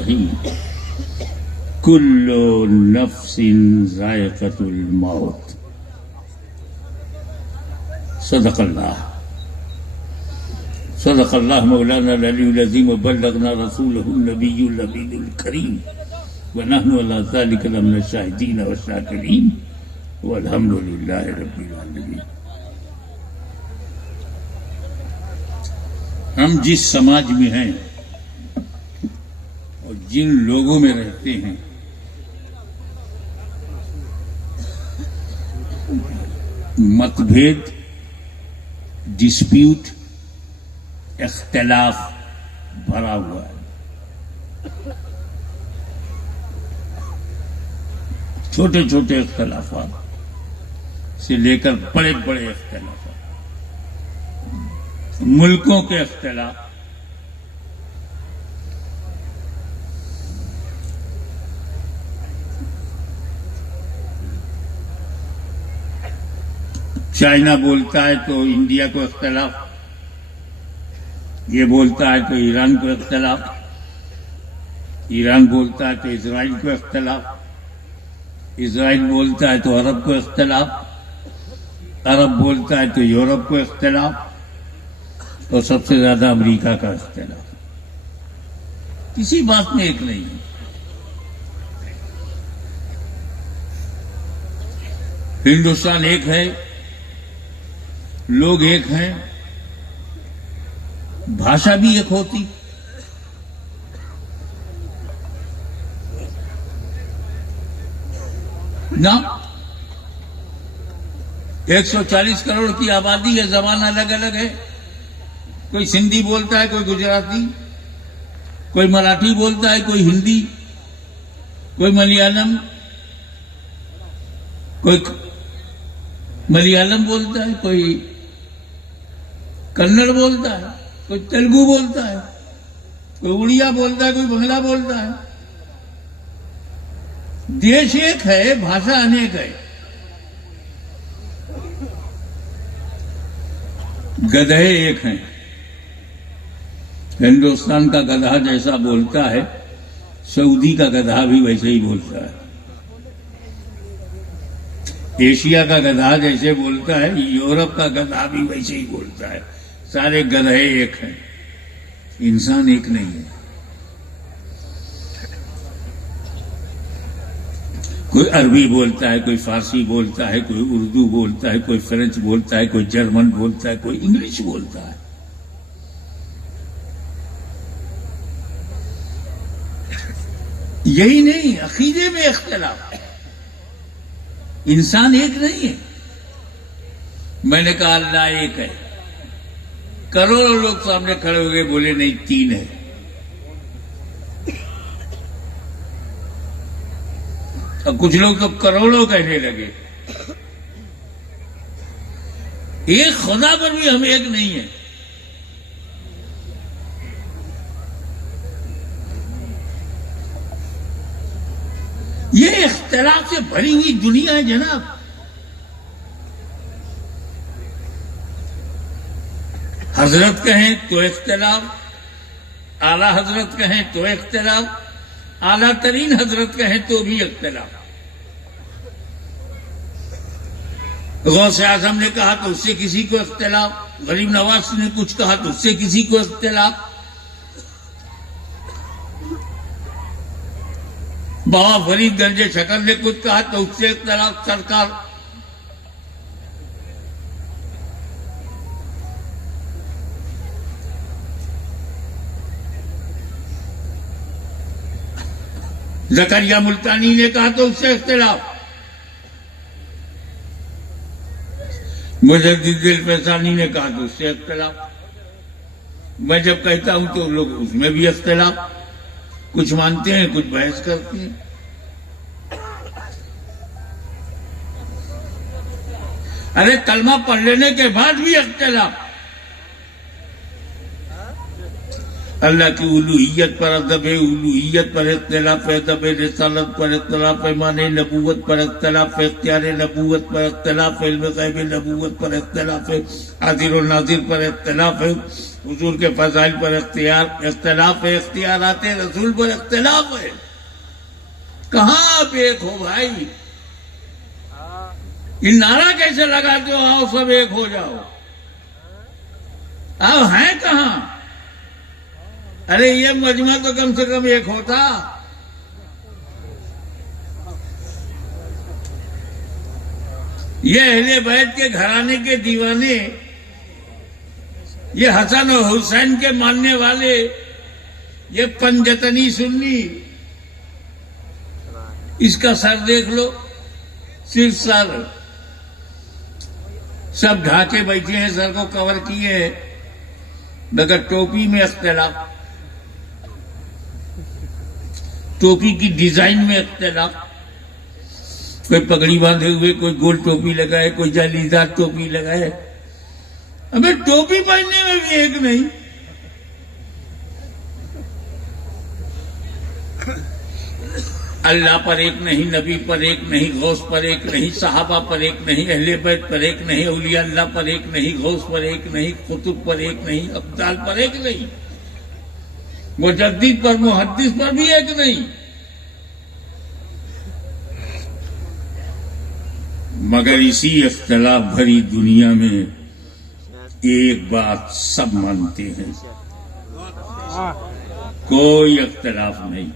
الرحیم کل نفس ذائقۃ الموت. صدق اللہ مولانا العلی العظیم وبلغنا رسولہ النبی الامین الکریم ونحن علی ذلک لمن الشاہدین والشاکرین والحمد للہ رب العالمین. ہم جس سماج میں ہیں اور جن لوگوں میں رہتے ہیں متبھید، ڈسپیوٹ، اختلاف بھرا ہوا ہے. چھوٹے چھوٹے اختلافات سے لے کر بڑے بڑے اختلافات، ملکوں کے اختلاف، چائنا بولتا ہے تو انڈیا کو اختلاف، یہ بولتا ہے تو ایران کو اختلاف، ایران بولتا ہے تو اسرائیل کو اختلاف، اسرائیل بولتا ہے تو عرب کو اختلاف، عرب بولتا ہے تو یورپ کو اختلاف، اور سب سے زیادہ امریکہ کا اختلاف. کسی بات میں ایک نہیں ہے. ہندوستان ایک ہے، لوگ ایک ہیں، بھاشا بھی ایک ہوتی. نہ 140 کروڑ کی آبادی ہے، زبان الگ الگ ہے. کوئی سندھی بولتا ہے، کوئی گجراتی، کوئی مراٹھی بولتا ہے، کوئی ہندی، کوئی ملیالم، کوئی ملیالم بولتا ہے، کوئی کنڑ بولتا ہے، کوئی تیلگو بولتا ہے، کوئی اڑیا بولتا ہے، کوئی بنگلہ بولتا ہے. دیش ایک ہے، بھاشا انیک ہے. گدھے ایک ہیں. ہندوستان کا گدھا جیسا بولتا ہے، سعودی کا گدھا بھی ویسے ہی بولتا ہے. ایشیا کا گدھا جیسے بولتا ہے، یورپ کا گدھا بھی ویسے ہی بولتا ہے. سارے گدھے ایک ہیں، انسان ایک نہیں ہے. کوئی عربی بولتا ہے، کوئی فارسی بولتا ہے، کوئی اردو بولتا ہے، کوئی فرینچ بولتا ہے، کوئی جرمن بولتا ہے، کوئی انگلش بولتا ہے. یہی نہیں، عقیدے میں اختلاف. انسان ایک نہیں ہے. میں نے کہا اللہ ایک ہے، کروڑوں لوگ سامنے کھڑے ہو گئے، بولے نہیں 3 ہے. اور کچھ لوگ تو کروڑوں کہنے لگے. ایک خدا پر بھی ہم ایک نہیں ہیں. یہ اختلاف سے بھری ہوئی دنیا ہے جناب. حضرت کہیں تو اختلاف، اعلی حضرت کہیں تو اختلاف، اعلیٰ ترین حضرت کہیں تو بھی اختلاف. غوث اعظم نے کہا تو اس سے کسی کو اختلاف، غریب نواز نے کچھ کہا تو اس سے کسی کو اختلاف، بابا فرید گنج شکر نے کچھ کہا تو اس سے اختلاف. سرکار زکریا ملتانی نے کہا تو اس سے اختلاف. مجدد الفیصانی نے کہا تو اس سے اختلاف. میں جب کہتا ہوں تو لوگ اس میں بھی اختلاف، کچھ مانتے ہیں، کچھ بحث کرتے ہیں. ارے کلمہ پڑھ لینے کے بعد بھی اختلاف. اللہ کی الوہیت پر ادب ہے، الوہیت پر اختلاف ہے، ادب رسالت پر اختلاف ہے، معنی نبوت پر اختلاف ہے، اختیار نبوت پر اختلاف ہے، علم غیب نبوت پر اختلاف ہے، حاضر و ناظر پر اختلاف ہے، حضور کے فضائل پر اختلاف ہے، اختیارات رسول پر اختلاف ہے. کہاں آپ ایک ہو بھائی؟ یہ نعرہ کیسے لگاتے ہو آؤ سب ایک ہو جاؤ؟ آپ ہیں کہاں؟ ارے یہ مجمع تو کم سے کم ایک ہوتا. یہ اہل بیت کے گھرانے کے دیوانے، یہ حسن و حسین کے ماننے والے، یہ پنجتنی سنی، اس کا سر دیکھ لو، صرف سر، سب ڈھاکے بیٹھے ہیں، سر کو کور کیے ہیں، مگر ٹوپی میں اختلاف، ٹوپی کی ڈیزائن میں اختلاف. کوئی پگڑی باندھے ہوئے، کوئی گول ٹوپی لگائے، کوئی جالی دار ٹوپی لگائے. ہمیں ٹوپی پہننے میں بھی ایک نہیں. اللہ پر ایک نہیں، نبی پر ایک نہیں، غوث پر ایک نہیں، صحابہ پر ایک نہیں، اہل بیت پر ایک نہیں، اولیاء اللہ پر ایک نہیں، غوث پر ایک نہیں، قطب پر ایک نہیں، ابدال پر ایک نہیں، مجدد پر محدث پر بھی ایک نہیں. مگر اسی اختلاف بھری دنیا میں ایک بات سب مانتے ہیں، کوئی اختلاف نہیں.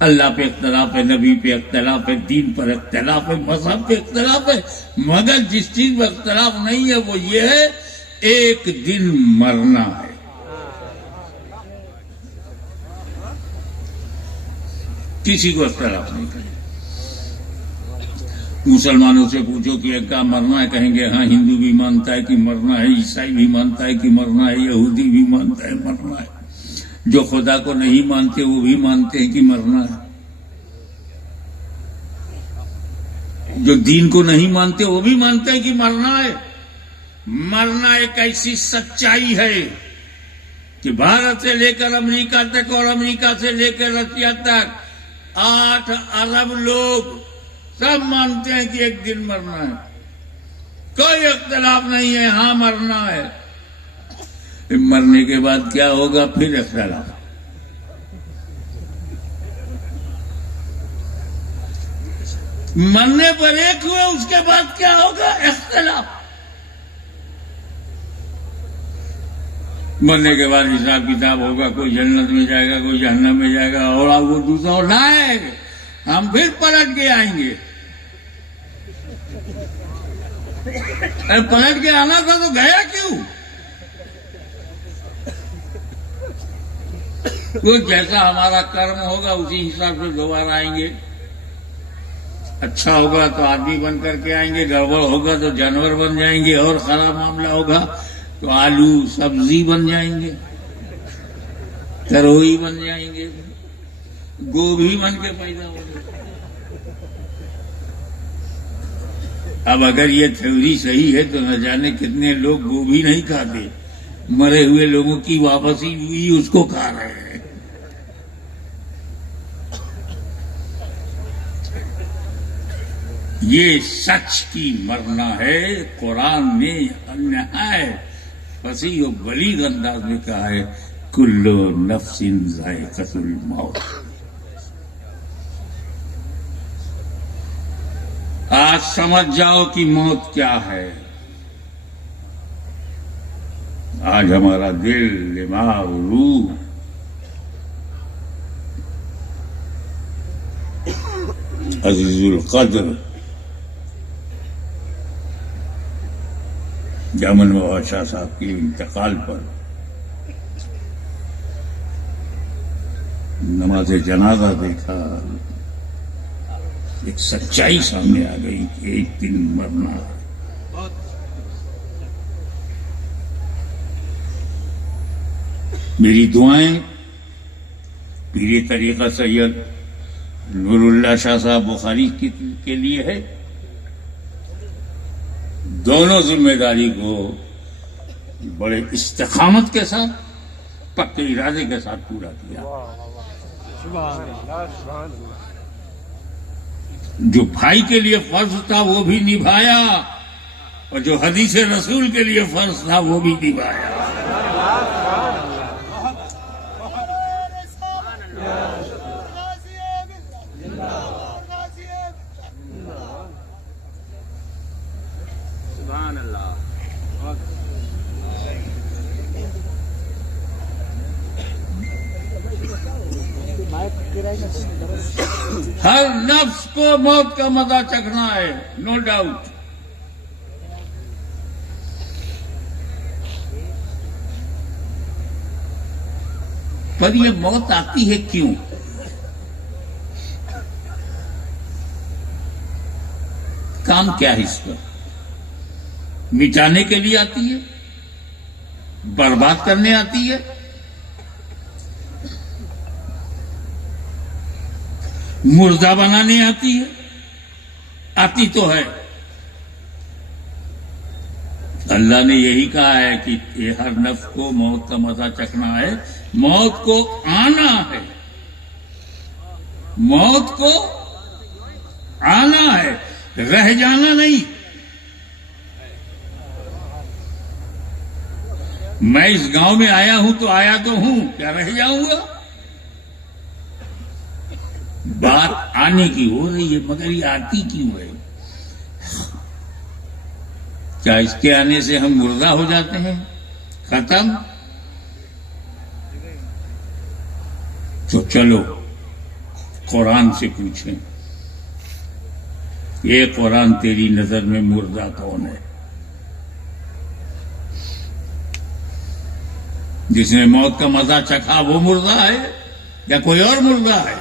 اللہ پہ اختلاف ہے، نبی پہ اختلاف ہے، دین پر اختلاف ہے، مذہب پہ اختلاف ہے، مگر جس چیز پہ اختلاف نہیں ہے وہ یہ ہے ایک دن مرنا ہے. کسی کو اختلاف نہیں کرے. مسلمانوں سے پوچھو کہ کیا مرنا ہے، کہیں گے ہاں ہندو بھی مانتا ہے کہ مرنا ہے، عیسائی بھی مانتا ہے کہ مرنا ہے، یہودی بھی مانتا ہے مرنا ہے. جو خدا کو نہیں مانتے وہ بھی مانتے ہیں کہ مرنا ہے. جو دین کو نہیں مانتے وہ بھی مانتے ہیں کہ مرنا ہے. مرنا ایک ایسی سچائی ہے کہ بھارت سے لے کر امریکہ تک اور امریکہ سے لے کر رشیا تک 8 ارب لوگ سب مانتے ہیں کہ ایک دن مرنا ہے. کوئی اختلاف نہیں ہے، ہاں مرنا ہے. مرنے کے بعد کیا ہوگا پھر اختلاف. مرنے پر ایک ہوئے اس کے بعد کیا ہوگا اختلاف. مرنے کے بعد حساب کتاب ہوگا، کوئی جنت میں جائے گا، کوئی جہنم میں جائے گا، اور وہ دوسرا لائے گا، ہم پھر پلٹ کے آئیں گے. پلٹ کے آنا تھا تو گیا کیوں؟ تو جیسا ہمارا کرم ہوگا اسی حساب سے دوبارہ آئیں گے. اچھا ہوگا تو آدمی بن کر کے آئیں گے، گڑبڑ ہوگا تو جانور بن جائیں گے، اور خراب معاملہ ہوگا تو آلو سبزی بن جائیں گے، تروئی بن جائیں گے، گوبھی بن کے پیدا ہو گئے. اب اگر یہ تھیوری صحیح ہے تو نہ جانے کتنے لوگ گوبھی نہیں کھاتے، مرے ہوئے لوگوں کی واپسی ہوئی اس کو کھا رہے ہیں. یہ سچ کی مرنا ہے. قرآن نے نہایت فصیح و بلیغ انداز میں کہا ہے کل نفس ذائقۃ الموت. آج سمجھ جاؤ کہ موت کیا ہے. آج ہمارا دل، دماغ، روح عزیز القدر جامن بابا شاہ صاحب کے انتقال پر نماز جنازہ دیکھا، ایک سچائی سامنے آ گئی کہ ایک دن مرنا ہے. میری دعائیں پیر طریقہ سید نور اللہ شاہ صاحب بخاری کے لیے ہے. دونوں ذمہ داری کو بڑے استقامت کے ساتھ، پکے ارادے کے ساتھ پورا کیا. جو بھائی کے لیے فرض تھا وہ بھی نبھایا، اور جو حدیث رسول کے لیے فرض تھا وہ بھی نبھایا. ہر نفس کو موت کا مزہ چکھنا ہے، نو ڈاؤٹ. پر یہ موت آتی ہے کیوں؟ کام کیا ہے اس کا؟ مٹانے کے لیے آتی ہے، برباد کرنے آتی ہے، مردہ بنانے آتی ہے؟ آتی تو ہے. اللہ نے یہی کہا ہے کہ یہ ہر نفس کو موت کا مزہ چکھنا ہے. موت کو آنا ہے، موت کو آنا ہے، رہ جانا نہیں. میں اس گاؤں میں آیا ہوں تو آیا تو ہوں، کیا رہ جاؤں گا؟ بات آنے کی ہو رہی ہے، مگر یہ آتی کیوں ہے؟ کیا اس کے آنے سے ہم مردہ ہو جاتے ہیں، ختم؟ تو چلو قرآن سے پوچھیں، یہ قرآن تیری نظر میں مردہ کون ہے؟ جس نے موت کا مزہ چکھا وہ مردہ ہے یا کوئی اور مردہ ہے؟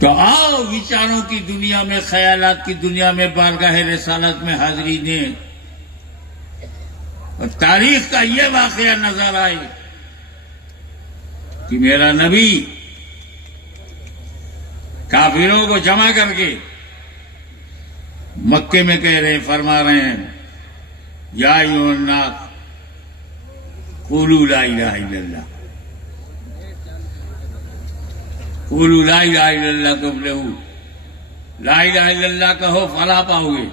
تو آؤ وچاروں کی دنیا میں، خیالات کی دنیا میں بارگاہ رسالت میں حاضری دیں اور تاریخ کا یہ واقعہ نظر آئے کہ میرا نبی کافروں کو جمع کر کے مکے میں کہہ رہے ہیں، فرما رہے ہیں، یا ایھا الناس قولوا لا الہ الا اللہ، قولوا لا الہ الا اللہ تفلحوا، لا الہ الا اللہ کہو فلاح پاؤ گے.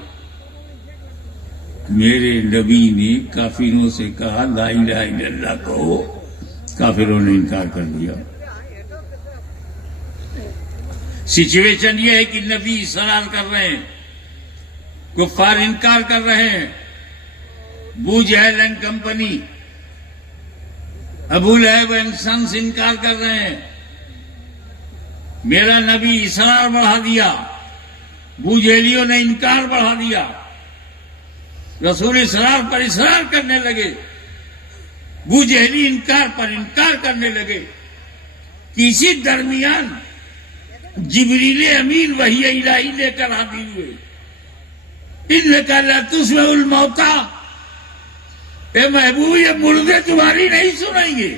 میرے نبی نے کافروں سے کہا لا الہ الا اللہ کہو، کافروں نے انکار کر دیا. سچویشن یہ ہے کہ نبی اصرار کر رہے ہیں، کفار انکار کر رہے ہیں. ابو جہل اینڈ کمپنی، ابو لہب اینڈ سنس انکار کر رہے ہیں. میرا نبی اصرار بڑھا دیا، ابو جہلیوں نے انکار بڑھا دیا. رسول اصرار پر اصرار کرنے لگے، ابو جہلی انکار پر انکار کرنے لگے. اسی درمیان جبریل امین وحی الہی لے کر حاضر ہوئے. انک لتسمع الموتى، اے محبوب یہ مردے تمہاری نہیں سنیں گے.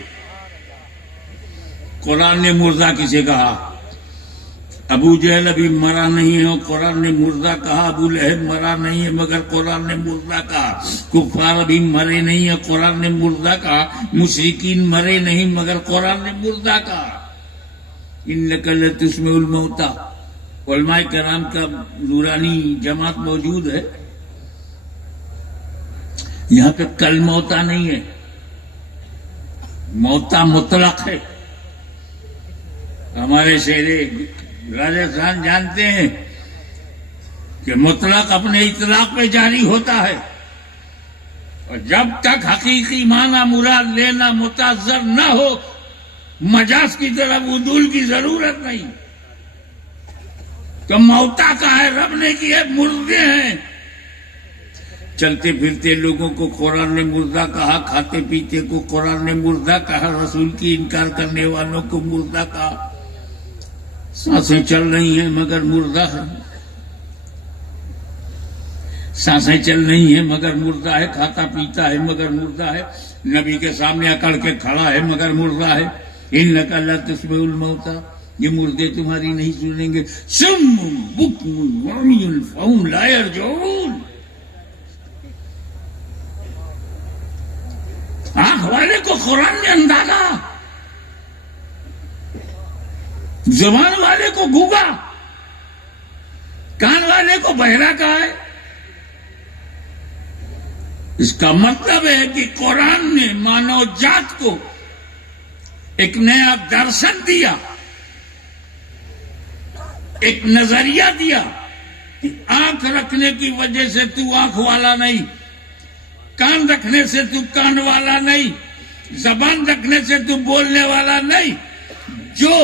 قرآن نے مردہ کسے کہا؟ ابو جہل ابھی مرا نہیں ہے اور قرآن نے مردہ کہا. ابو لہب مرا نہیں ہے مگر قرآن نے مردہ کہا. کفار ابھی مرے نہیں ہے، قرآن نے مردہ کہا. مشرکین مرے نہیں مگر قرآن نے مردہ کہا. انک لتسمع الموتى. علماء کرام کا نورانی جماعت موجود ہے یہاں پہ. کل موتا نہیں ہے، موتا مطلق ہے. ہمارے شہر راجستھان جانتے ہیں کہ مطلق اپنے اطلاق پہ جاری ہوتا ہے، اور جب تک حقیقی معنی مراد لینا متاثر نہ ہو مجاز کی طرف عدول کی ضرورت نہیں. تو موتا کا ہے، رب نے کی ہے مردے ہیں. چلتے پھرتے لوگوں کو قرآن نے مردہ کہا، کھاتے پیتے کو قرآن نے مردہ کہا، رسول کی انکار کرنے والوں کو مردہ کہا. سانسیں چل رہی ہیں مگر مردہ ہے، سانسیں چل رہی ہیں مگر مردہ ہے. کھاتا پیتا ہے مگر مردہ ہے. نبی کے سامنے اکڑ کے کھڑا ہے مگر مردہ ہے. انک لتسمع الموتى، یہ مردے تمہاری نہیں سنیں گے. صم بکم عمی فہم لا یرجعون. آنکھ والے کو قرآن نے اندازہ، زبان والے کو گونگا، کان والے کو بہرا کہا ہے. اس کا مطلب ہے کہ قرآن نے مانو جات کو ایک نیا درشن دیا، ایک نظریہ دیا کہ آنکھ رکھنے کی وجہ سے تو آنکھ والا نہیں، کان رکھنے سے تو کان والا نہیں، زبان رکھنے سے تو بولنے والا نہیں. جو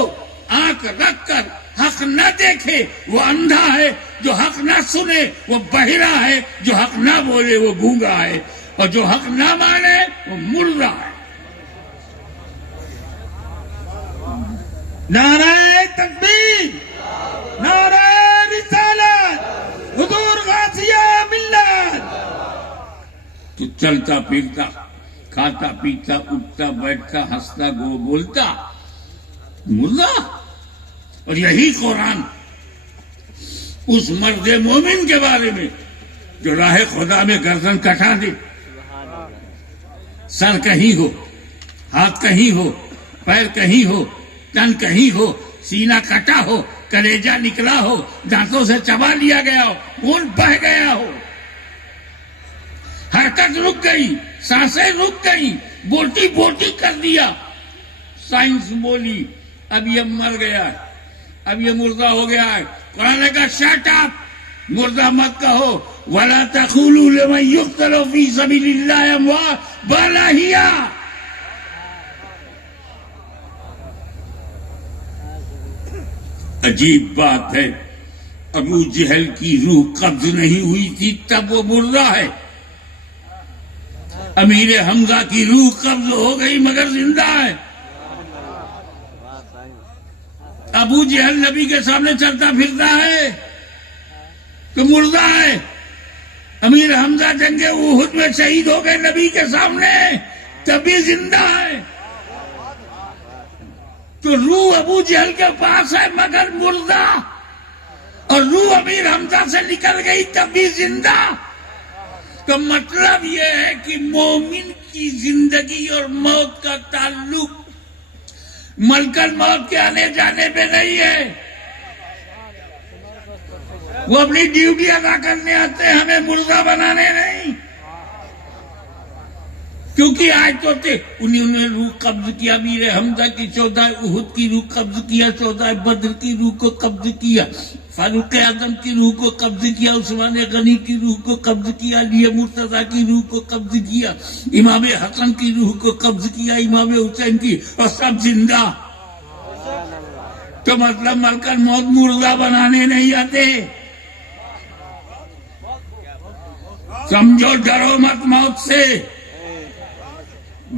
آنکھ رکھ کر حق نہ دیکھے وہ اندھا ہے, جو حق نہ سنے وہ بہرا ہے, جو حق نہ بولے وہ گونگا ہے, اور جو حق نہ مانے وہ مردہ ہے. نعرہ تکبیر, نعرہ رسالت, حضور غازیہ ملت. تو چلتا پھرتا, کھاتا پیتا, اٹھتا بیٹھتا, ہنستا بولتا مردہ. اور یہی قرآن اس مرد مومن کے بارے میں جو راہ خدا میں گردن کٹا دے, سر کہیں ہو, ہاتھ کہیں ہو, پیر کہیں ہو, تن کہیں ہو, سینہ کٹا ہو, کلیجہ نکلا ہو, دانتوں سے چبا لیا گیا ہو, خون بہہ گیا ہو, حرکت رک گئی, سانسیں رک گئی, بوٹی بوٹی کر دیا, سائنس بولی اب یہ مر گیا ہے, اب یہ مردہ ہو گیا ہے. قرآن کا شٹ اپ, مردہ مت کہو. وَلَا تَقُولُوا لِمَن يُقْتَلُ فِي سَبِيلِ اللَّهِ أَمْوَاتٌ بَلْ أَحْيَاءٌ. عجیب بات ہے, ابو جہل کی روح قبض نہیں ہوئی تھی تب وہ مردہ ہے. امیر حمزہ کی روح قبض ہو گئی مگر زندہ ہے. ابو جہل نبی کے سامنے چلتا پھرتا ہے تو مردہ ہے. امیر حمزہ جنگ احد میں شہید ہو گئے نبی کے سامنے, تبھی زندہ ہے. تو روح ابو جہل کے پاس ہے مگر مردہ, اور روح امیر حمزہ سے نکل گئی تبھی زندہ. تو مطلب یہ ہے کہ مومن کی زندگی اور موت کا تعلق ملک الموت کے آنے جانے پہ نہیں ہے. وہ اپنی ڈیوٹی ادا کرنے آتے ہیں, ہمیں مردہ بنانے نہیں. کیونکہ آج تو انہوں نے روح قبض کیا, امیر حمزہ کی 14 احد کی روح قبض کیا, 14 بدر کی روح کو قبض کیا, فاروق اعظم کی روح کو قبض کیا, عثمان غنی کی روح کو قبض کیا, علی مرتضیٰ کی روح کو قبض کیا, امام حسن کی روح کو قبض کیا, امام حسین کی, اور سب زندہ. تو مطلب ملک الموت مردہ بنانے نہیں آتے. سمجھو, ڈرو مت موت سے,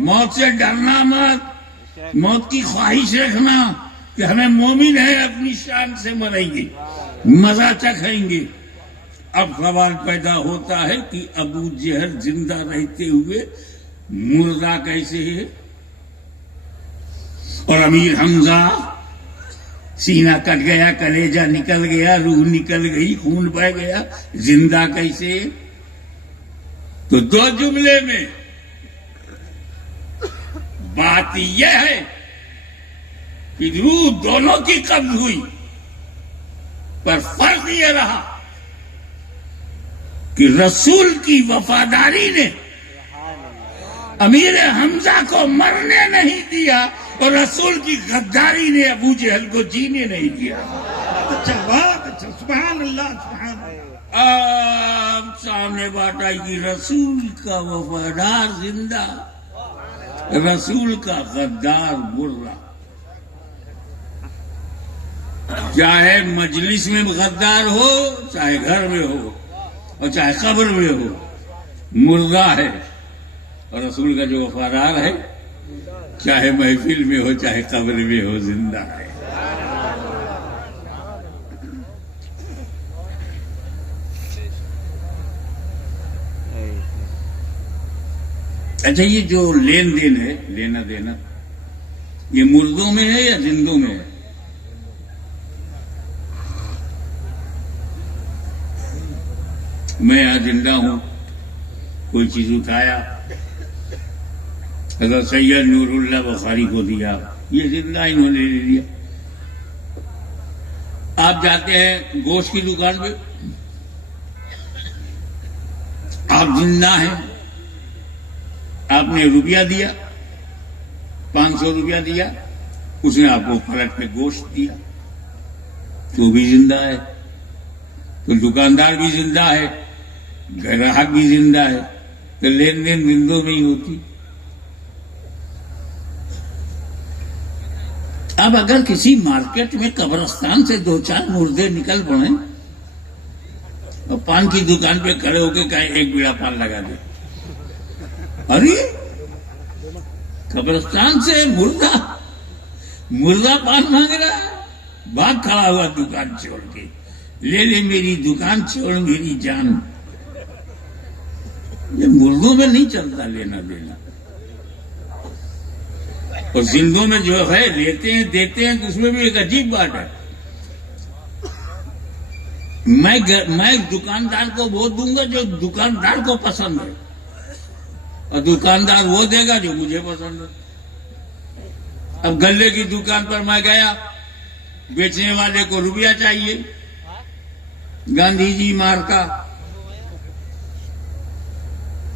موت سے ڈرنا مت, موت کی خواہش رکھنا کہ ہمیں مومن ہے اپنی شان سے مریں گے, مزہ چکھیں گے. اب سوال پیدا ہوتا ہے کہ ابو جہل زندہ رہتے ہوئے مردہ کیسے ہے, اور امیر حمزہ سینہ کٹ گیا, کلیجہ نکل گیا, روح نکل گئی, خون بہ گیا, زندہ کیسے؟ تو دو جملے میں بات یہ ہے کہ روح دونوں کی قبض ہوئی, پر فرق یہ رہا کہ رسول کی وفاداری نے امیر حمزہ کو مرنے نہیں دیا, اور رسول کی غداری نے ابو جہل کو جینے نہیں دیا. اچھا بات, اچھا, سبحان اللہ, سبحان اللہ. اب سامنے بات آئی کہ رسول کا وفادار زندہ, رسول کا غدار مردہ. چاہے مجلس میں غدار ہو, چاہے گھر میں ہو, اور چاہے قبر میں ہو, مردہ ہے. اور رسول کا جو وفادار ہے, چاہے محفل میں ہو چاہے قبر میں ہو, زندہ ہے. اچھا, یہ جو لین دین ہے, لینا دینا, یہ مردوں میں ہے یا زندوں میں ہے؟ میں آج زندہ ہوں, کوئی چیز اٹھایا, حضرت سید نور اللہ بخاری کو دیا, یہ زندہ انہوں نے لے لیا. آپ جاتے ہیں گوشت کی دکان پہ, آپ زندہ ہیں, آپ نے روپیہ دیا, 500 روپیہ دیا, اس نے آپ کو پلٹ پہ گوشت دیا, تو بھی زندہ ہے. تو دکاندار بھی زندہ ہے, گراہک بھی زندہ ہے. تو لین دین زندوں میں ہی ہوتی. اب اگر کسی مارکیٹ میں قبرستان سے 2-4 مردے نکل پڑے اور پان کی دکان پہ کھڑے ہو کے کہے ایک بیڑا پان لگا دے، ارے قبرستان سے مردہ پان مانگ رہا ہے، بھاگ کھڑا ہوا دکان چھوڑ کے، لے لے میری دکان چھوڑ میری جان۔ یہ مردوں میں نہیں چلتا لینا دینا، اور زندوں میں جو ہے لیتے ہیں دیتے ہیں، تو اس میں بھی ایک عجیب بات ہے۔ میں دکاندار کو وہ دوں گا جو دکاندار کو پسند ہے، اور دکاندار وہ دے گا جو مجھے پسند ہے۔ اب گلے کی دکان پر میں گیا، بیچنے والے کو روپیہ چاہیے، گاندھی جی مارکا،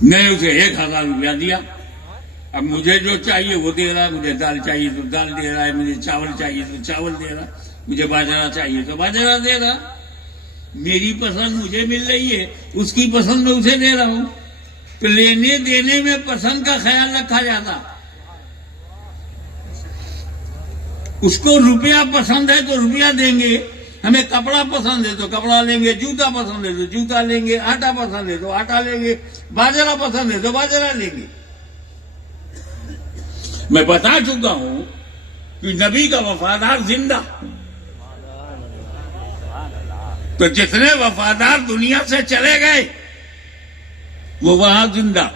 میں اسے 1000 روپیہ دیا۔ اب مجھے جو چاہیے وہ دے رہا، مجھے دال چاہیے تو دال دے رہا ہے، مجھے چاول چاہیے تو چاول دے رہا، مجھے باجرہ چاہیے تو باجرہ دے رہا۔ میری پسند مجھے مل رہی ہے، اس کی پسند میں اسے دے رہا ہوں۔ تو لینے دینے میں پسند کا خیال رکھا جاتا۔ اس کو روپیہ پسند ہے تو روپیہ دیں گے، ہمیں کپڑا پسند ہے تو کپڑا لیں گے، جوتا پسند ہے تو جوتا لیں گے، آٹا پسند ہے تو آٹا لیں گے، باجرہ پسند ہے تو باجرہ لیں گے۔ میں بتا چکا ہوں کہ نبی کا وفادار زندہ، تو جتنے وفادار دنیا سے چلے گئے وہ وہاں زندہ،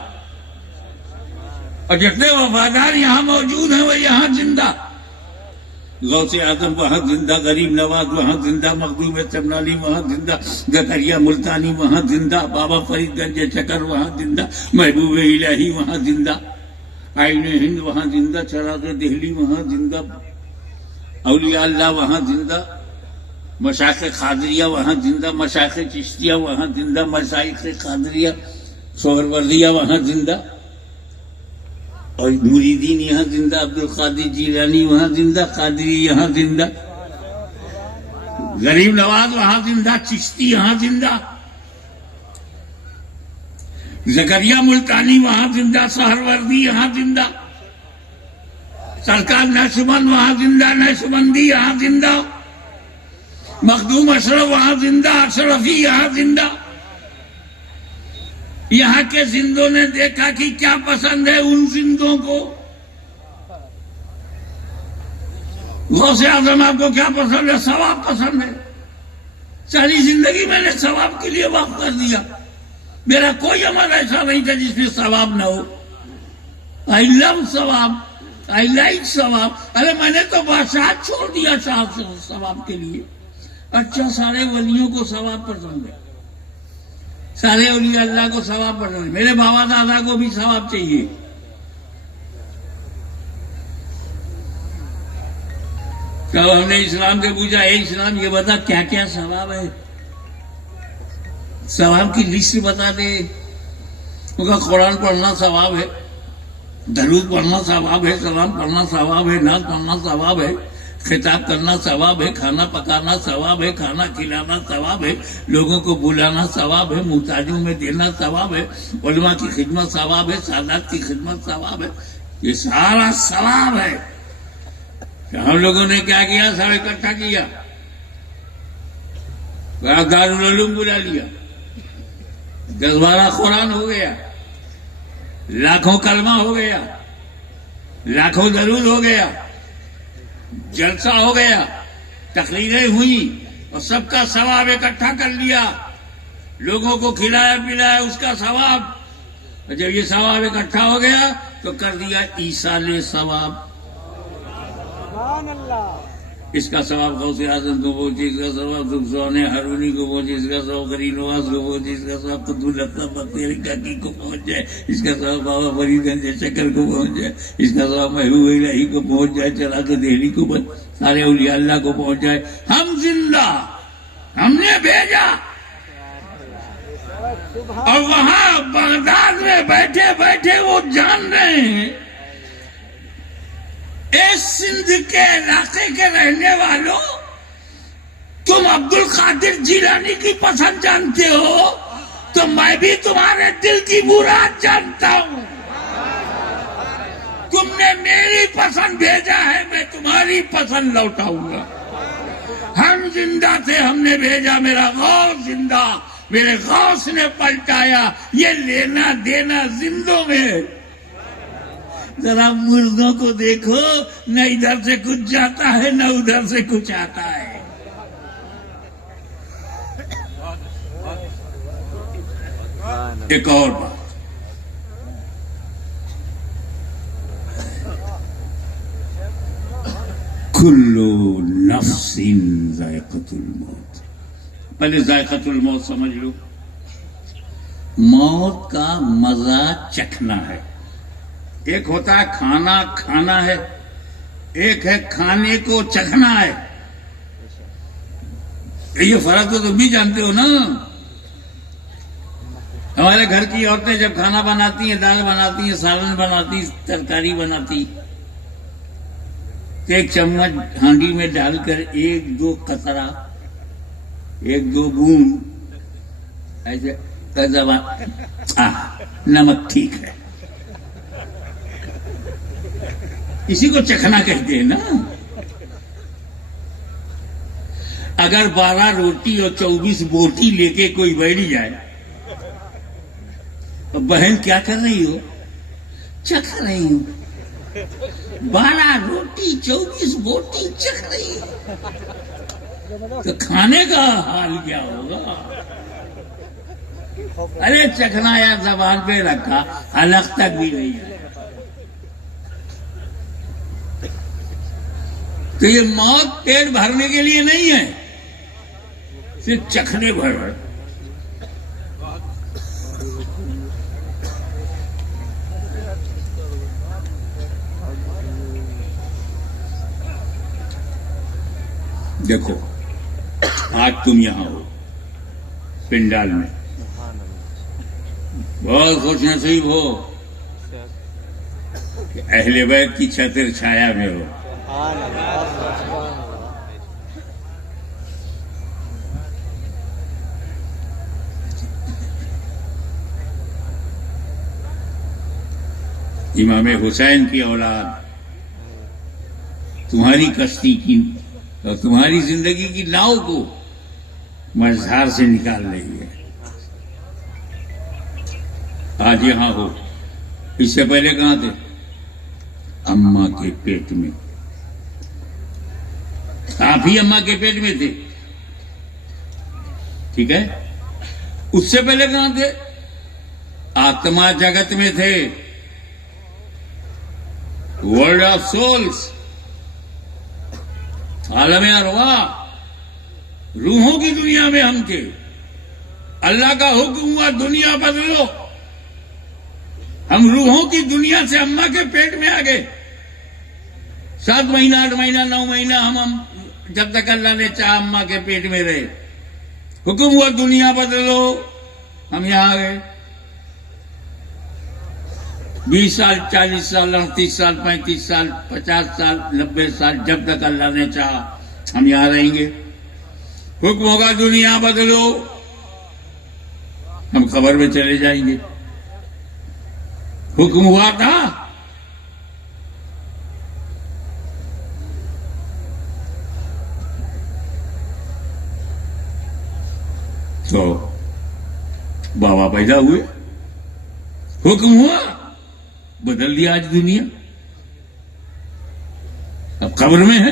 اور جتنے وفادار یہاں موجود ہیں وہ یہاں زندہ۔ غوث اعظم وہاں زندہ، غریب نواز وہاں زندہ، مخدوم چمنالی وہاں زندہ، زکریا ملتانی وہاں زندہ، بابا فرید گنج چکر وہاں زندہ، محبوب الہی وہاں زندہ، آئین ہند وہاں زندہ، چراغ دہلی وہاں زندہ، اولیاء اللہ وہاں زندہ، مشائخ قادریہ وہاں زندہ، مشائخ چشتیہ وہاں زندہ، مشائخ قادریہ سہروردیہ وہاں زندہ، اور مریدین یہاں زندہ، عبد القادر جیلانی وہاں زندہ، قادری یہاں زندہ، غریب نواز وہاں زندہ، چشتی یہاں زندہ، زکریا ملتانی وہاں زندہ، سہروردی یہاں زندہ، سرکار نقشبند وہاں زندہ، نقشبندی یہاں زندہ، مخدوم اشرف وہاں زندہ، اشرفی یہاں زندہ۔ یہاں کے زندوں نے دیکھا کہ کیا پسند ہے ان زندوں کو۔ غوث اعظم آپ کو کیا پسند ہے؟ ثواب پسند ہے۔ ساری زندگی میں نے ثواب کے لیے وقف کر دیا، میرا کوئی عمل ایسا نہیں تھا جس میں ثواب نہ ہو۔ آئی لو ثواب، آئی لائک ثواب۔ ارے میں نے تو بادشاہ چھوڑ دیا ثواب کے لیے۔ اچھا، سارے ولیوں کو ثواب پسند ہے، سارے اولیاء اللہ کو ثواب پسند ہے، میرے بابا دادا کو بھی ثواب چاہیے۔ کب ہم نے اسلام سے پوچھا، اے اسلام یہ بتا کیا کیا ثواب ہے، ثواب کی لسٹ بتا دے۔ ان کا قرآن پڑھنا ثواب ہے، درود پڑھنا ثواب ہے، سلام پڑھنا ثواب ہے، نعت پڑھنا ثواب ہے، خطاب کرنا ثواب ہے، کھانا پکانا ثواب ہے، کھانا کھلانا ثواب ہے، لوگوں کو بلانا ثواب ہے، محتاجوں میں دینا ثواب ہے، علماء کی خدمت ثواب ہے، سادات کی خدمت ثواب ہے۔ یہ سارا ثواب ہے۔ ہم لوگوں نے کیا کیا؟ سب اکٹھا کیا، دارالعلوم بلا لیا، 10-12 قرآن ہو گیا، لاکھوں کلمہ ہو گیا، لاکھوں درود ہو گیا، جلسہ ہو گیا، تقریریں ہوئی، اور سب کا ثواب اکٹھا کر لیا، لوگوں کو کھلایا پلایا اس کا ثواب۔ اور جب یہ ثواب اکٹھا ہو گیا تو کر دیا ایصال ثواب۔ اس کا ثواب غوث اعظم کو پہنچے، اس کا ثواب سبحان ہارونی کو پہنچے، اس کا ثواب غریب نواز کو پہنچے، اس کا ثواب قطب الطب بختیاری کاکی کو پہنچ جائے، اس کا ثواب بابا فرید گنج چکر کو پہنچ جائے، اس کا ثواب محبوب الہی کو پہنچ جائے، چلا کے دہلی کو سارے اولیاء اللہ کو پہنچ جائے۔ ہم زندہ، ہم نے بھیجا، اور وہاں بغداد میں بیٹھے بیٹھے وہ جان رہے ہیں، اس سندھ کے علاقے کے رہنے والوں، تم عبد القادر جیلانی کی پسند جانتے ہو تو میں بھی تمہارے دل کی مراد جانتا ہوں۔ تم نے میری پسند بھیجا ہے، میں تمہاری پسند لوٹاؤں گا. ہم زندہ تھے, ہم نے بھیجا, میرا غوث زندہ, میرے غوث نے پلٹایا. یہ لینا دینا زندوں میں. ذرا مردوں کو دیکھو, نہ ادھر سے کچھ جاتا ہے نہ ادھر سے کچھ آتا ہے. ایک اور بات, کلو نفس ذائقۃ الموت. پہلے ذائقۃ الموت سمجھ لو. موت کا مزہ چکھنا ہے. ایک ہوتا ہے کھانا کھانا ہے, ایک ہے کھانے کو چکھنا ہے. یہ فرق تو تم بھی جانتے ہو نا. ہمارے گھر کی عورتیں جب کھانا بناتی ہیں, دال بناتی ہیں, سالن بناتی, ترکاری بناتی, تو ایک چمچ ہانڈی میں ڈال کر ایک دو قطرہ, ایک دو بوند ایسے نمک ٹھیک ہے, اسی کو چکھنا کہتے ہیں نا. اگر 12 روٹی اور 24 بوٹی لے کے کوئی بیٹھ جائے تو بہن کیا کر رہی ہو؟ چکھ رہی ہوں. 12 روٹی 24 بوٹی چکھ رہی ہو تو کھانے کا حال کیا ہوگا؟ ارے چکھنا یا زبان پہ رکھا, حلق تک بھی نہیں ہے. تو یہ موت پیٹ بھرنے کے لیے نہیں ہے, صرف چکھنے بھر. دیکھو آج تم یہاں ہو پنڈال میں, بہت خوش نصیب ہو کہ اہل بیت کی چھتر چھایا میں ہو. امام حسین کی اولاد تمہاری کشتی کی اور تمہاری زندگی کی ناؤ کو مجھار سے نکال رہی ہے. آج یہاں ہو, اس سے پہلے کہاں تھے؟ اماں کے پیٹ میں. آپ ہی اماں کے پیٹ میں تھے, ٹھیک ہے. اس سے پہلے کہاں تھے؟ آتما جگت میں تھے, ورلڈ آف سولز, عالم ارواح, روحوں کی دنیا میں ہم تھے. اللہ کا حکم ہوا دنیا بدلو, ہم روحوں کی دنیا سے اماں کے پیٹ میں آ گئے. 7 مہینہ 8 مہینہ 9 مہینہ ہم جب تک اللہ نے چاہا اماں کے پیٹ میں رہے. حکم ہوا دنیا بدلو, ہم یہاں آ گئے. 20 سال 40 سال 38 سال 35 سال 50 سال 90 سال جب تک اللہ نے چاہا ہم یہاں رہیں گے. حکم ہوگا دنیا بدلو, ہم قبر میں چلے جائیں گے. حکم ہوا تھا تو بابا پیدا ہوئے, حکم ہوا بدل دیا. آج دنیا اب قبر میں ہے.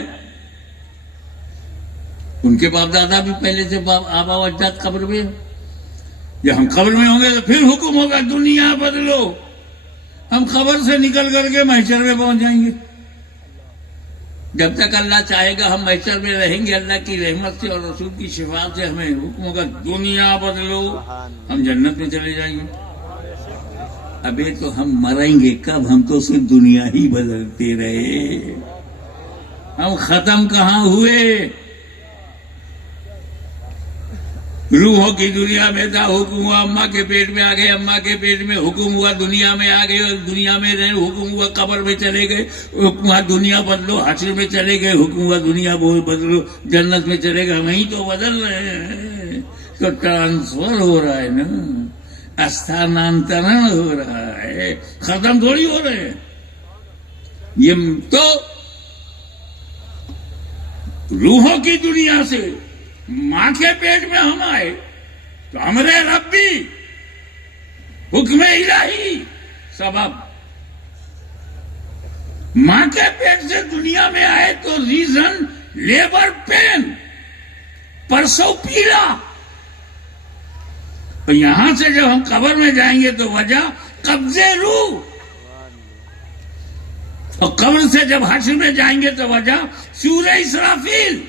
ان کے باپ دادا بھی پہلے سے آبا و اجداد قبر میں ہے. جب ہم قبر میں ہوں گے تو پھر حکم ہوگا دنیا بدلو. ہم قبر سے نکل کر کے محشر میں پہنچ جائیں گے. جب تک اللہ چاہے گا ہم محشر میں رہیں گے. اللہ کی رحمت سے اور رسول کی شفاعت سے ہمیں حکم ہوگا دنیا بدلو, ہم جنت میں چلے جائیں گے. ابے تو ہم مریں گے کب؟ ہم تو صرف دنیا ہی بدلتے رہے, ہم ختم کہاں ہوئے؟ روحوں کی دنیا میں تھا, حکم ہوا اماں کے پیٹ میں آ گئے. اماں کے پیٹ میں حکم ہوا دنیا میں آ گئے, اور دنیا میں رہے. حکم ہوا قبر میں چلے گئے. حکم ہوا دنیا بدلو, حشر میں چلے گئے. حکم ہوا دنیا بدلو, جنت میں چلے گئے. وہیں تو بدل رہے ہیں. تو ٹرانسفر ہو رہا ہے نا, استھانانترن ہو رہا ہے, ختم تھوڑی ہو رہے ہیں. یہ تو روحوں کی دنیا سے ماں کے پیٹ میں ہم آئے تو امر ربی، حکم الہی سبب. ماں کے پیٹ سے دنیا میں آئے تو ریزن لیبر پین، پرسوں پیلا. تو یہاں سے جب ہم قبر میں جائیں گے تو وجہ قبضے روح، اور قبر سے جب حشر میں جائیں گے تو وجہ سورہ اسرافیل،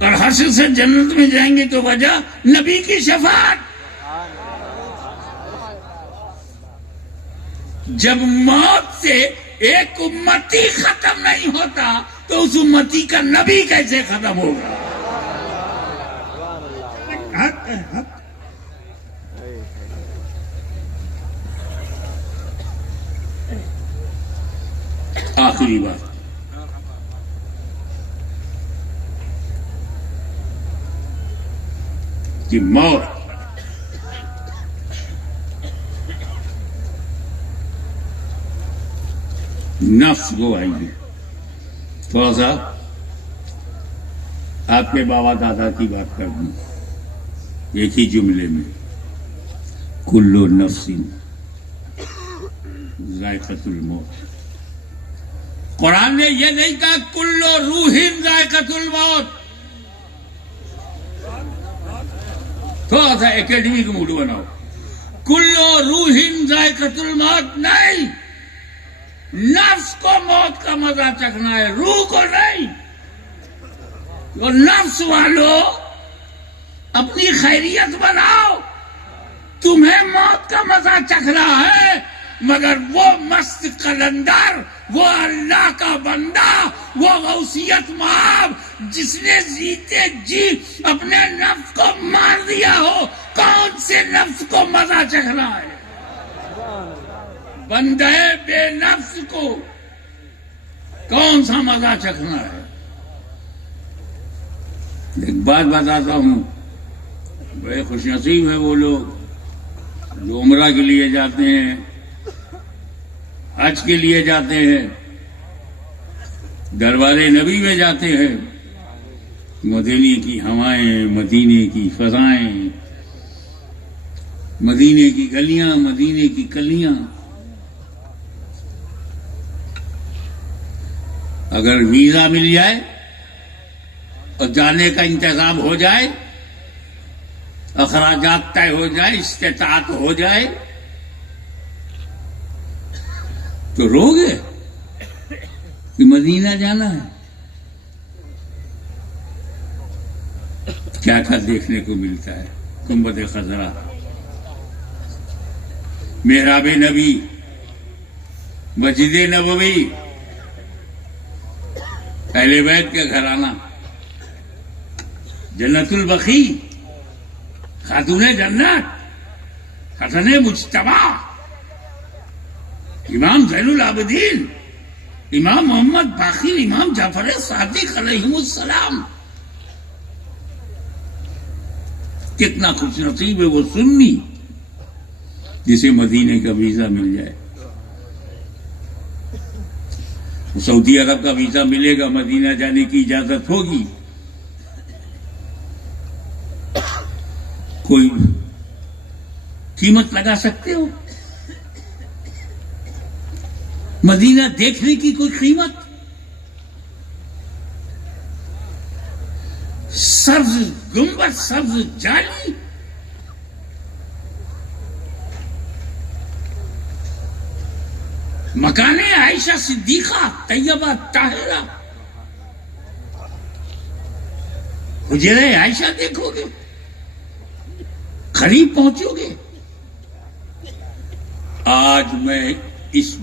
اور حشر سے جنت میں جائیں گے تو وجہ نبی کی شفاعت. جب موت سے ایک امتی ختم نہیں ہوتا تو اس امتی کا نبی کیسے ختم ہوگا؟ حق ہے، حق. آخری بات، کہ موت نفس کو آئی ہے. تھوڑا سا آپ کے بابا دادا کی بات کر دوں ایک ہی جملے میں، کلو نفس ذائقۃ الموت. قرآن نے یہ نہیں کہا کلو روح ذائقۃ الموت. تھوڑا سا اکیڈمی کا موڈ بناؤ. کلو روح ذائقۃ الموت نہیں، نفس کو موت کا مزہ چکھنا ہے، روح کو نہیں. تو نفس والو اپنی خیریت بناؤ، تمہیں موت کا مزہ چکھنا ہے، مگر وہ مست قلندر، وہ اللہ کا بندہ، وہ غوثیت مآب جس نے جیتے جی اپنے نفس کو مار دیا ہو، کون سے نفس کو مزہ چکھنا ہے؟ بندے بے نفس کو کون سا مزہ چکھنا ہے؟ ایک بات بتاتا ہوں، بڑے خوش نصیب ہیں وہ لوگ جو عمرہ کے لیے جاتے ہیں، حج کے لیے جاتے ہیں، دربار نبی میں جاتے ہیں. مدینے کی ہوائیں، مدینے کی فضائیں، مدینے کی گلیاں، مدینے کی کلیاں. اگر ویزا مل جائے اور جانے کا انتظام ہو جائے، اخراجات طے ہو جائے، استطاعت ہو جائے، تو رو گے کہ مدینہ جانا ہے. کیا کیا دیکھنے کو ملتا ہے؟ گنبد خضرا، محراب نبی، مسجد نبوی، اہل بیت کا گھرانہ، جنت البقیع، خاتون جنت، حسن مجتبی، امام زین العابدین، امام محمد باقر، امام جعفر صادق علیہ السلام. کتنا خوش نصیب ہے وہ سنی جسے مدینے کا ویزا مل جائے. سعودی عرب کا ویزا ملے گا، مدینہ جانے کی اجازت ہوگی. کوئی قیمت لگا سکتے ہو؟ مدینہ دیکھنے کی کوئی قیمت؟ سبز گنبد، سبز جالی، مکان عائشہ صدیقہ طیبہ طاہرہ، حجرہ عائشہ دیکھو گے، قریب پہنچو گے. آج میں اس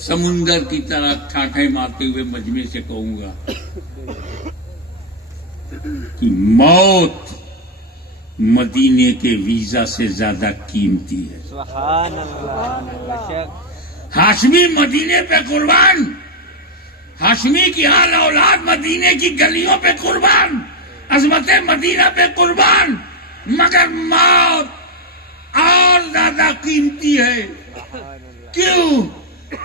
سمندر کی طرح ٹھاٹھے مارتے ہوئے مجمع سے کہوں گا کہ موت مدینے کے ویزا سے زیادہ قیمتی ہے. سبحان اللہ. ہاشمی مدینے پہ قربان، ہاشمی کی آل اولاد مدینے کی گلیوں پہ قربان، عظمت مدینہ پہ قربان، مگر موت اور زیادہ قیمتی ہے. کیوں؟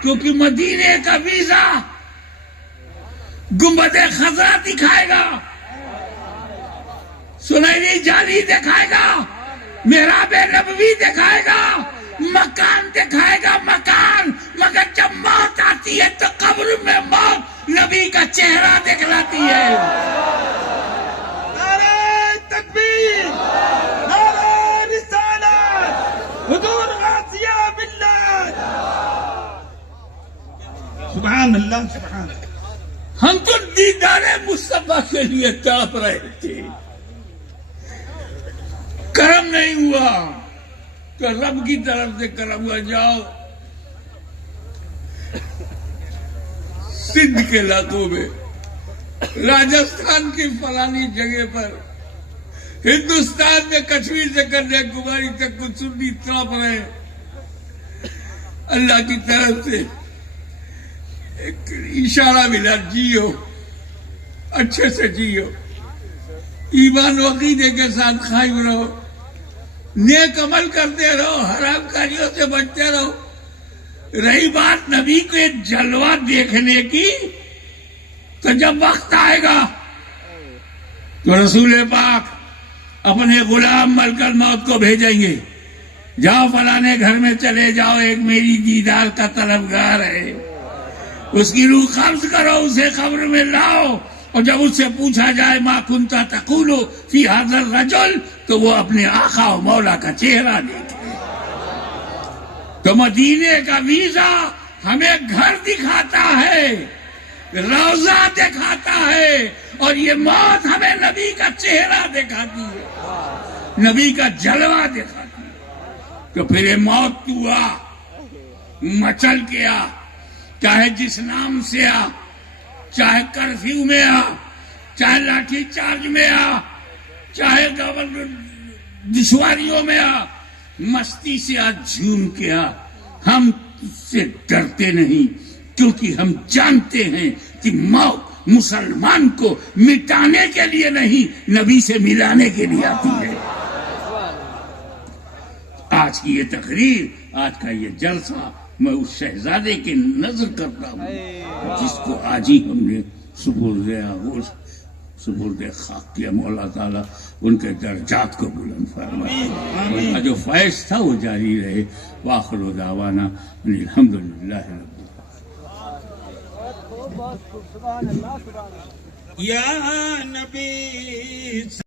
کیونکہ مدینے کا ویزا گنبد خضرا دکھائے گا، سنہری جالی دکھائے گا، محراب نبوی دکھائے گا، مکان دکھائے گا، مکان. مگر جب موت آتی ہے تو قبر میں موت نبی کا چہرہ دکھلاتی ہے. نعرہ تکبیر، نعرہ رسالت، حضور غازیہ باللہ. سبحان اللہ سبحان اللہ. ہم تو دیدار مصطفیٰ کے لیے تڑپ رہے تھے، کرم نہیں ہوا تو رب کی طرف سے کرم ہوا. جاؤ سندھ کے علاقوں میں، راجستھان کی فلانی جگہ پر، ہندوستان میں کشمیر سے کنیا کماری تک کچھ سنی تڑپ رہے. اللہ کی طرف سے ایک اشارہ ملا، جیو، اچھے سے جیو، ایمان و عقیدے کے ساتھ قائم رہو، نیک عمل کرتے رہو، حرام کاریوں سے بچتے رہو. رہی بات نبی کے جلوہ دیکھنے کی، تو جب وقت آئے گا تو رسول پاک اپنے غلام ملک الموت کو بھیجیں گے، جاؤ فلانے گھر میں چلے جاؤ، ایک میری دیدار کا طلبگار ہے، اس کی روح قبض کرو، اسے قبر میں لاؤ، اور جب اس سے پوچھا جائے ما کنت تقول فی ھذا الرجل، تو وہ اپنے آقا و مولا کا چہرہ دیکھے. تو مدینے کا ویزا ہمیں گھر دکھاتا ہے، روضہ دکھاتا ہے، اور یہ موت ہمیں نبی کا چہرہ دکھاتی ہے، نبی کا جلوہ دکھاتی ہے. تو پھر یہ موت تو آ، مچل کے آ، چاہے جس نام سے آ، چاہے کرفیو میں آ، چاہے لاٹھی چارج میں آ، چاہے دشواریوں میں آ، مستی سے آج جھوم کے آ. ہم اس سے ڈرتے نہیں، کیونکہ ہم جانتے ہیں کہ موت مسلمان کو مٹانے کے لیے نہیں، نبی سے ملانے کے لیے آتی ہے. آج کی یہ تقریر، آج کا یہ جلسہ، میں اس شہزادے کی نظر کرتا ہوں جس کو آج ہی ہم نے سپرد خاک کیا. مولا تعالیٰ ان کے درجات کو بلند فرمائے، ان کا جو فیض تھا وہ جاری رہے. وآخر دعوانا ان الحمدللہ رب یا نبی